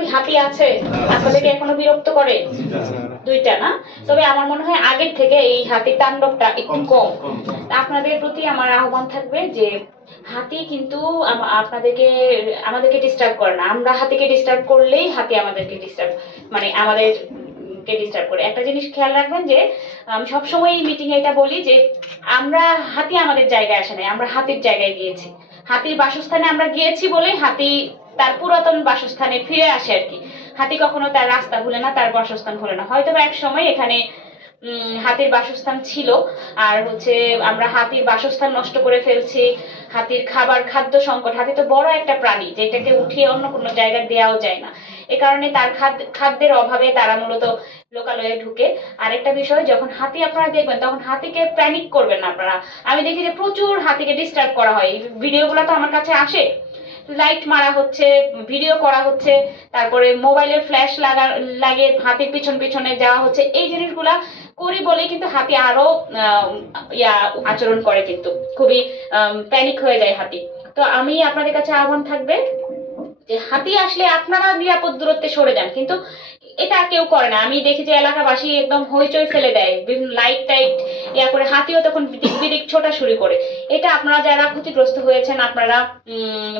কি হাতি আছে? আপনাদেরকে এখনো বিরক্ত করে? দুইটা না? তবে আমার মনে হয় আগের থেকে এই হাতির তাণ্ডবটা একটু কম। আপনাদের প্রতি আমার আহ্বান থাকবে যে হাতি কিন্তু আমাদেরকে ডিস্টার্ব করে না। আমরা হাতিকে ডিস্টার্ব করলেই হাতি আমাদেরকে ডিস্টার্ব মানে আমাদেরকে ডিস্টার্ব করে। একটা জিনিস খেয়াল রাখবেন যে আমি সবসময় এই মিটিং এ এটা বলি যে হাতি আমাদের জায়গায় আসে নাই, আমরা হাতির জায়গায় গিয়েছি। হাতির বাসস্থানে আমরা গিয়েছি বলেই হাতি তার পুরাতন বাসস্থানে ফিরে আসে আর কি। হাতি কখনো তার রাস্তা ভুলে না, তার বাসস্থান ভুলে না। হয়তো এক সময় এখানে হাতির বাসস্থান ছিল, আর আমরা হাতির বাসস্থান নষ্ট করে ফেলছি। হাতির খাদ্য সংকট। হাতি তো বড় একটা প্রাণী, যেটাকে উঠিয়ে অন্য কোনো জায়গায় দেওয়াও যায় না। এ কারণে তার খাদ্যের অভাবে তারা মূলত লোকালয়ে ঢুকে। আরেকটা বিষয়, যখন হাতি আপনারা দেখবেন তখন হাতিকে প্যানিক করবেন না আপনারা। আমি দেখি যে প্রচুর হাতিকে ডিস্টার্ব করা হয়, ভিডিওগুলো তো আমার কাছে আসে, লাইট মারা হচ্ছে, ভিডিও করা হচ্ছে, তারপরে মোবাইলের ফ্ল্যাশ লাগিয়ে হাতির পিছন পিছনে যাওয়া হচ্ছে। এই জিনিসগুলা করি বলেই কিন্তু হাতি আরো আচরণ করে, কিন্তু খুবই প্যানিক হয়ে যায় হাতি। তো আমি আপনাদের কাছে আহ্বান থাকবে যে হাতি আসলে আপনারা নিরাপদ দূরত্বে সরে যান, কিন্তু এটা কেউ করে না। আমি দেখি যে এলাকাবাসী একদম হইচই ফেলে দেয়, বিভিন্ন লাইট টাইট করে, হাতিও তখন দিক বিদিক ছোটাছুরি করে। এটা আপনারা যারা ক্ষতিগ্রস্ত হয়েছেন, আপনারা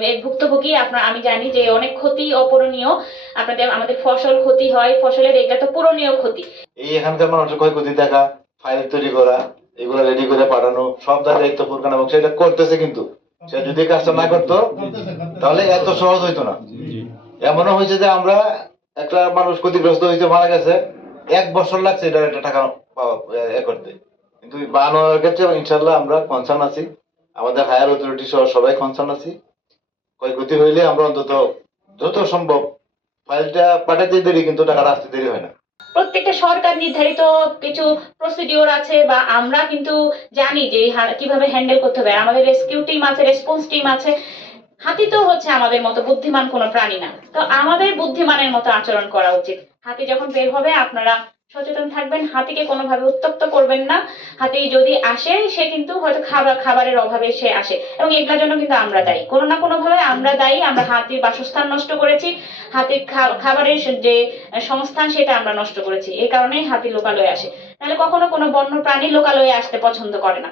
এর ভুক্তভোগী, আমি জানি যে অনেক ক্ষতি অপূরণীয়। আমাদের ফসল ক্ষতি হয়, ফসলের এটা তো পূরণীয় ক্ষতি। এই এখানকার মানুষের ক্ষয়ক্ষতি দেখা, ফাইল তৈরি করা, এগুলো রেডি করে পাঠানো, সব দায়িত্ব পুরকান এবং সেটা করতেছে। কিন্তু সে যদি কাজটা না করতো তাহলে এত সহজ হইতো না। এমনও হয়েছে যে আমরা একটা মানুষ ক্ষতিগ্রস্ত হয়েছে, মারা গেছে, 1 বছর লাগছে এটা একটা টাকা করতে। কিন্তু বানানোর ক্ষেত্রে ইনশাল্লাহ আমরা কনসার্ন আছি, আমাদের হায়ার অথরিটি সহ সবাই কনসার্ন আছি। ক্ষয়ক্ষতি হইলে আমরা অন্তত যত সম্ভব ফাইলটা পাঠাতে দেরি, কিন্তু টাকাটা আসতে দেরি হয় না। প্রত্যেকটা সরকার নির্ধারিত কিছু প্রসিডিওর আছে, বা আমরা কিন্তু জানি যে কিভাবে হ্যান্ডেল করতে হবে। আমাদের রেস্কিউ টিম আছে, রেসপন্স টিম আছে। হাতি তো আমাদের মতো বুদ্ধিমান কোনো প্রাণী না, তো আমাদের বুদ্ধিমানের মতো আচরণ করা উচিত। হাতি যখন বের হবে আপনারা সচেতন থাকবেন, হাতিকে কোনোভাবে উত্ত্যক্ত করবেন না। হাতি যদি আসে, সে কিন্তু হয়তো খাবারের অভাবে সে আসে, এবং এগুলোর জন্য কিন্তু আমরা দায়ী, কোনো না কোনো ভাবে আমরা দায়ী। আমরা হাতির বাসস্থান নষ্ট করেছি, হাতির খাবারের যে সংস্থান সেটা আমরা নষ্ট করেছি। এই কারণেই হাতি লোকালয়ে আসে, নাহলে কখনো কোনো বন্য প্রাণী লোকালয়ে আসতে পছন্দ করে না।